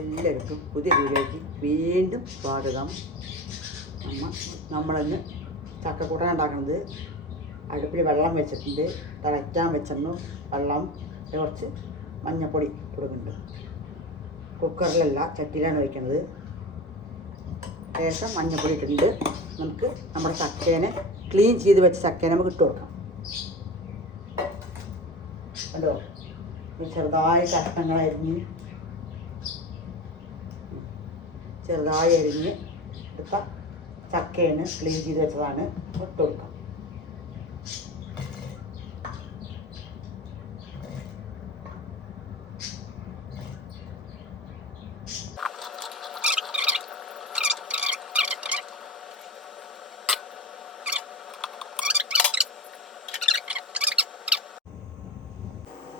എല്ലാവർക്കും പുതിയ വീഡിയോയ്ക്ക് വീണ്ടും സ്വാഗതം. നമ്മളിന്ന് ചക്കക്കൂട്ടാൻ ഉണ്ടാക്കുന്നത്. അടുപ്പിൽ വെള്ളം വെച്ചിട്ടുണ്ട്, തിളയ്ക്കാൻ വെച്ചിരുന്നു. വെള്ളം കുറച്ച് മഞ്ഞൾപ്പൊടി കൊടുക്കുന്നുണ്ട്. കുക്കറിലല്ല, ചട്ടിയിലാണ് വയ്ക്കുന്നത്. ശേഷം മഞ്ഞൾപ്പൊടി ഇട്ടിട്ടുണ്ട്. നമുക്ക് നമ്മുടെ ചക്കേനെ ക്ലീൻ ചെയ്ത് വെച്ച ചക്കേനെ നമുക്ക് ഇട്ട് കൊടുക്കാം. കണ്ടോ, ചെറുതായി കഷ്ണങ്ങളരിഞ്ഞ് എടുത്ത ചക്കയാണ്, ക്ലീൻ ചെയ്ത് വെച്ചതാണ്. ഇട്ട് കൊടുക്കാം.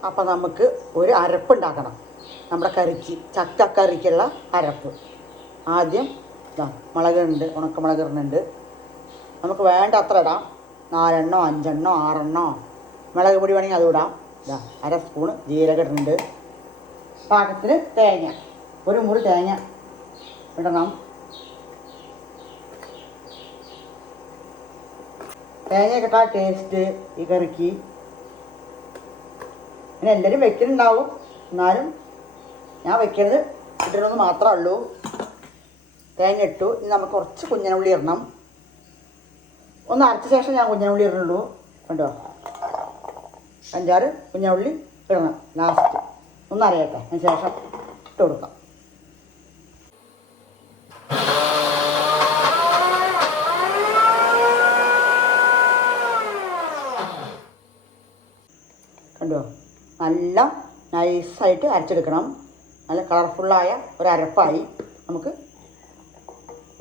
അപ്പം നമുക്ക് ഒരു അരപ്പുണ്ടാക്കണം. നമ്മുടെ കറിക്ക്, ചക്കക്കറിക്കുള്ള അരപ്പ്. ആദ്യം മുളകുണ്ട്, ഉണക്കമുളക് ഇടുന്നുണ്ട്. നമുക്ക് വേണ്ട അത്ര ഇടാം. 4 എണ്ണോ 5 എണ്ണോ 6 എണ്ണോ മുളക് പൊടി വേണമെങ്കിൽ അതും ഇടാം. അര സ്പൂണ് ജീരകം ഇടുന്നുണ്ട്. പാകത്തിന് തേങ്ങ, ഒരു മുറി തേങ്ങ ഇടണം. തേങ്ങ കിട്ടാൻ ടേസ്റ്റ് ഈ കറിക്ക്. പിന്നെ എല്ലാവരും വെക്കുന്നുണ്ടാവും, എന്നാലും ഞാൻ വെക്കുന്നത് ഇടണമെന്ന് മാത്രമേ ഉള്ളൂ. തേങ്ങ ഇട്ടു. ഇനി നമുക്ക് കുറച്ച് കുഞ്ഞനുള്ളി ഇടണം. ഒന്ന് അരച്ച ശേഷം ഞാൻ കുഞ്ഞനുള്ളി ഇടണുള്ളൂ. കണ്ടോ, 5-6 കുഞ്ഞനുള്ളി ഇടണം ലാസ്റ്റ്. ഒന്ന് അരയട്ടെ, അതിന് ശേഷം ഇട്ട് കൊടുക്കാം. കണ്ടോ, നല്ല നൈസായിട്ട് അരച്ചെടുക്കണം. നല്ല കളർഫുള്ളായ ഒരു അരപ്പായി. നമുക്ക്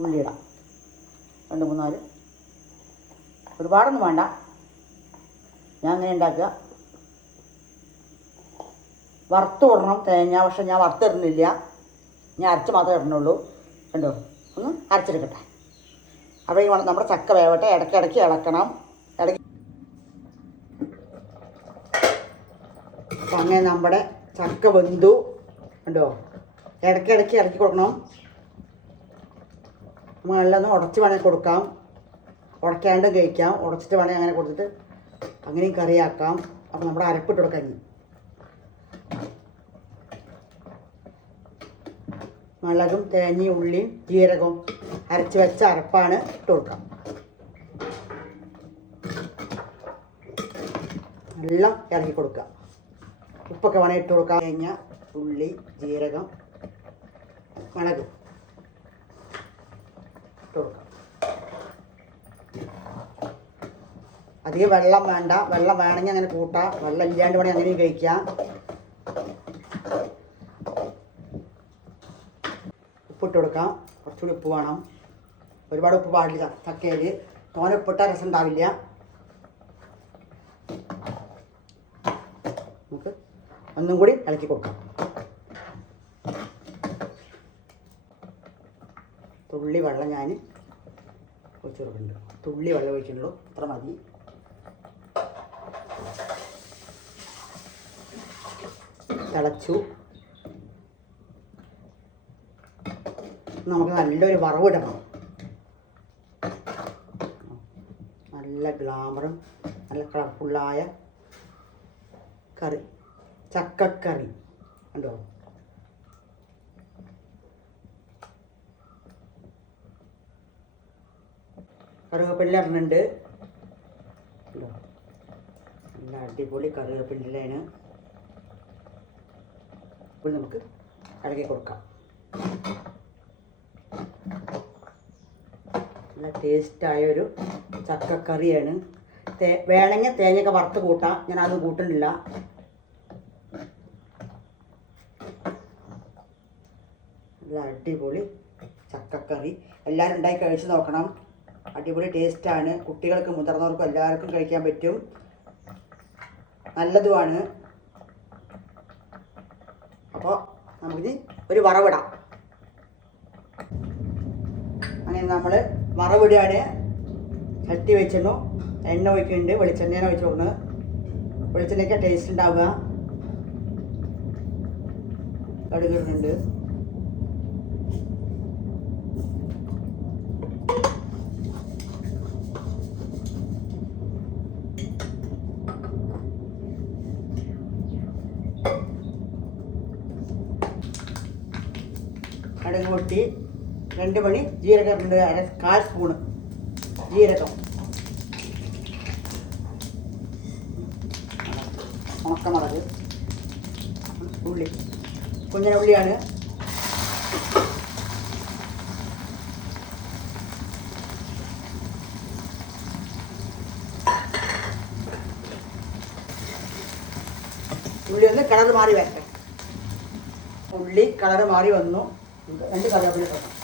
ഉള്ളിയിടാം. 2-3-4, ഒരുപാടൊന്നും വേണ്ട. ഞാൻ അങ്ങനെ ഉണ്ടാക്കുക. വറുത്ത് ഇടണം തേങ്ങ, പക്ഷെ ഞാൻ വറുത്തിടുന്നില്ല. ഞാൻ അരച്ച് മാത്രമേ ഇടണുള്ളൂ. കണ്ടോ, ഒന്ന് അരച്ചെടുക്കട്ടെ. അപ്പോൾ ഈ നമ്മുടെ ചക്ക വേവട്ടെ. ഇടയ്ക്കിടയ്ക്ക് ഇളക്കണം. അങ്ങനെ നമ്മുടെ ചക്ക വെന്തു. കണ്ടോ, ഇടയ്ക്കിടയ്ക്ക് ഇളക്കി കൊടുക്കണം. നമ്മൾ നല്ലൊന്ന് ഉടച്ച് വേണമെങ്കിൽ കൊടുക്കാം, ഉടയ്ക്കാണ്ട് കഴിക്കാം. ഉടച്ചിട്ട് വേണമെങ്കിൽ അങ്ങനെ കൊടുത്തിട്ട് അങ്ങനെയും കറിയാക്കാം. അപ്പോൾ നമ്മുടെ അരപ്പിട്ട് കൊടുക്കാം. ഇനി മുളകും തേങ്ങയും ഉള്ളിയും ജീരകവും അരച്ച് വെച്ച അരപ്പാണ് ഇട്ട് കൊടുക്കാം. എല്ലാം ഇറക്കി കൊടുക്കുക. ഉപ്പൊക്കെ വേണമെങ്കിൽ ഇട്ട് കൊടുക്കാം. തേങ്ങ, ഉള്ളി, ജീരകം, മുളക് ഇട്ട് കൊടുക്കാം. അധികം വെള്ളം വേണ്ട. വെള്ളം വേണമെങ്കിൽ അങ്ങനെ കൂട്ടാം, വെള്ളം ഇല്ലാണ്ട് വേണമെങ്കിൽ അങ്ങനെയും കഴിക്കാം. ഉപ്പിട്ട് കൊടുക്കാം. കുറച്ചുകൂടി ഉപ്പ് വേണം. ഒരുപാട് ഉപ്പ് പാടില്ല. ചക്കയിൽ തോനെ ഉപ്പിട്ടാൽ രസം ഉണ്ടാവില്ല. നമുക്ക് ഒന്നും കൂടി ഇളക്കി കൊടുക്കാം. തുള്ളി വെള്ളം ഞാൻ ഒഴിച്ച് കൊടുക്കുന്നുണ്ട്. തുള്ളി വെള്ളം ഒഴിക്കുന്നുള്ളൂ, അത്ര മതി. തിളച്ചു. നമുക്ക് നല്ലൊരു വറവിടണം. നല്ല ഗ്ലാമറും നല്ല കളർഫുള്ളായ കറി, ചക്കക്കറി. കണ്ടോ, കറിവേപ്പില ഇടുന്നുണ്ട്. കണ്ടോ, നല്ല അടിപൊളി കറിവേപ്പിലയാണ്. ഇപ്പോൾ നമുക്ക് ഇളക്കി കൊടുക്കാം. നല്ല ടേസ്റ്റായൊരു ചക്കക്കറിയാണ്. വേണമെങ്കിൽ തേങ്ങയൊക്കെ വറുത്ത് കൂട്ടാം. ഞാനത് കൂട്ടുന്നില്ല. നല്ല അടിപൊളി ചക്കക്കറി. എല്ലാവരും ഉണ്ടാക്കി കഴിച്ച് നോക്കണം. അടിപൊളി ടേസ്റ്റാണ്. കുട്ടികൾക്കും മുതിർന്നവർക്കും എല്ലാവർക്കും കഴിക്കാൻ പറ്റും. നല്ലതുമാണ്. അപ്പോൾ നമുക്കിത് ഒരു വറവിടാം. അങ്ങനെ നമ്മൾ വറവിടുകയാണ്. ചട്ടി വെച്ചിരുന്നു, എണ്ണ ഒഴിക്കുന്നുണ്ട്. വെളിച്ചെണ്ണ ഒഴിച്ച് കൊടുക്കുന്നത്. വെളിച്ചെണ്ണയ്ക്ക് ടേസ്റ്റ് ഉണ്ടാവുക. കടുക് ഇടുന്നുണ്ട്. കടുക് പൊട്ടി 2 മണി ജീരകം ഇടുന്നുണ്ട്, 1/4 സ്പൂണ് ജീരകം, ഉണക്കമുളക്, ഉള്ളി, കുഞ്ഞന ഉള്ളിയാണ്, ഉള്ളി ഒന്ന് കളർ മാറി വരട്ടെ. ഉള്ളി കളർ മാറി വന്നു. 2 കറിവേപ്പില ഇടണം.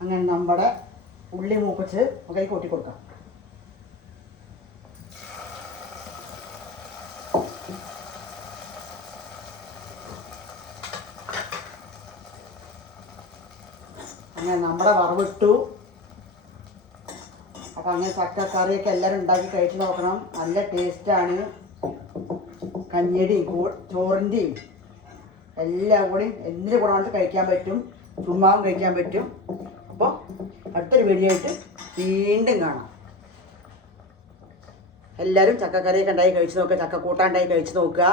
അങ്ങനെ നമ്മുടെ ഉള്ളി മൂപ്പിച്ച് ഒക്കെ കൂട്ടി കൊടുക്കാം. അങ്ങനെ നമ്മുടെ വറവിട്ടു. അപ്പം അങ്ങനെ ചക്കക്കറിയൊക്കെ എല്ലാവരും ഉണ്ടാക്കി കഴിച്ച് നോക്കണം. നല്ല ടേസ്റ്റാണ്. കഞ്ഞിയുടെയും ചോറിൻ്റെയും എല്ലാം കൂടി എന്തിനു കൂടെ കഴിക്കാൻ പറ്റും, ചുമ്മാവും കഴിക്കാൻ പറ്റും. അപ്പോൾ അടുത്തൊരു വീഡിയോ ആയിട്ട് വീണ്ടും കാണാം. എല്ലാവരും ചക്കക്കറിയൊക്കെ ഉണ്ടാക്കി കഴിച്ച് നോക്കുക, ചക്ക കൂട്ടാൻ ഉണ്ടാക്കി കഴിച്ച് നോക്കുക.